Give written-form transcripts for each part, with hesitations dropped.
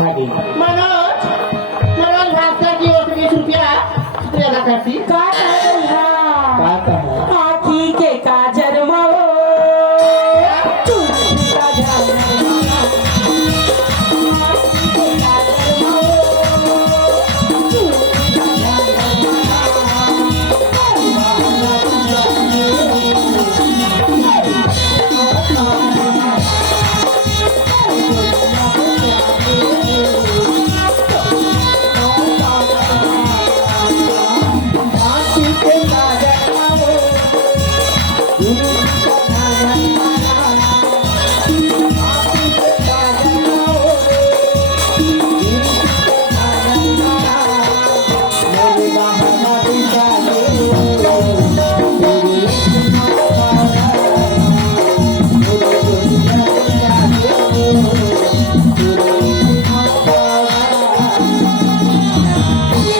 हाँ जी। मनोज मनोज भास्कर की ओर से 20 रुपया शुक्रिया अदा करती। का कहा का कहा आँखी के काजर माओ चूड़ी के काजर माओ आँखी के काजर माओ चूड़ी के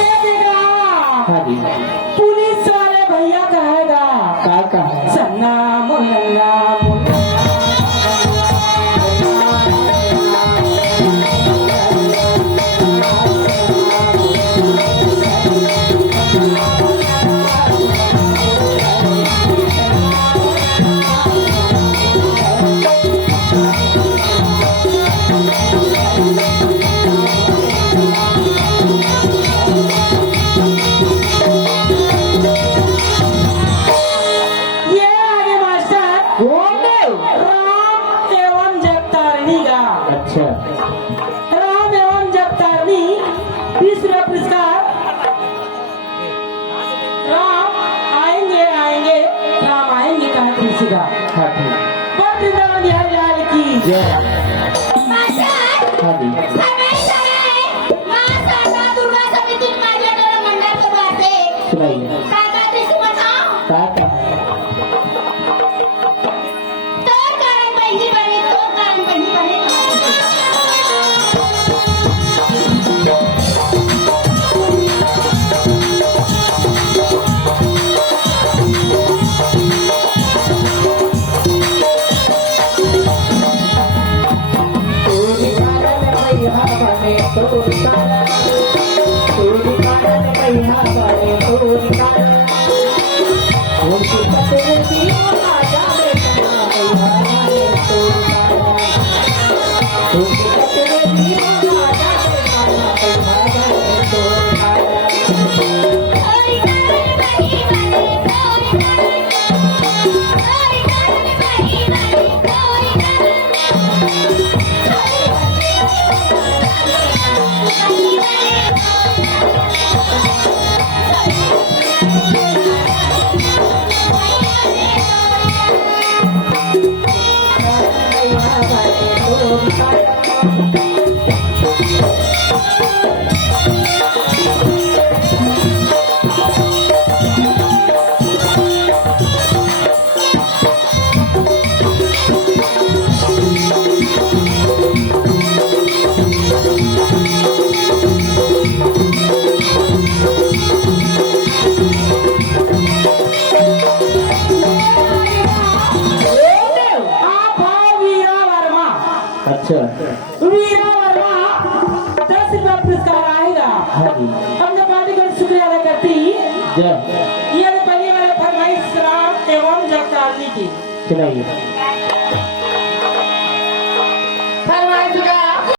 हाँ जी। पुलिस वाले भैया कहेगा का कहा सन्ना मुन्ना ये आगे मास्टर कौन है? राम एवं जगतारणी का अच्छा राम एवं जगतारणी 20 रुपया पुरस्कार। राम आएंगे आएंगे राम आएंगे कहा कृषि का हाँ जी। पर वृंदावन बिहार लाल की जय। मास्टर हाँ जी। फरमाइश आ रहा है मां शारदा दुर्गा समिति मार्केट मंडल के वास्ते सुनाइए काका कृष्ण बताओ का कहा तो कारण बहनी बनी तो कारण बहनी बनी थोड़ी कारण बहनी बनी थोड़ी कारण बहनी बनी थोड़ी आप हो वीरा वर्मा। अच्छा वीरा वर्मा 10 रुपया पुरस्कार आएगा। हाँ जी। हमने पार्टी को शुक्रिया अदा करती। जय। ये पहले वाले फरमाइश राम एवं जगतारणी की सुनाइए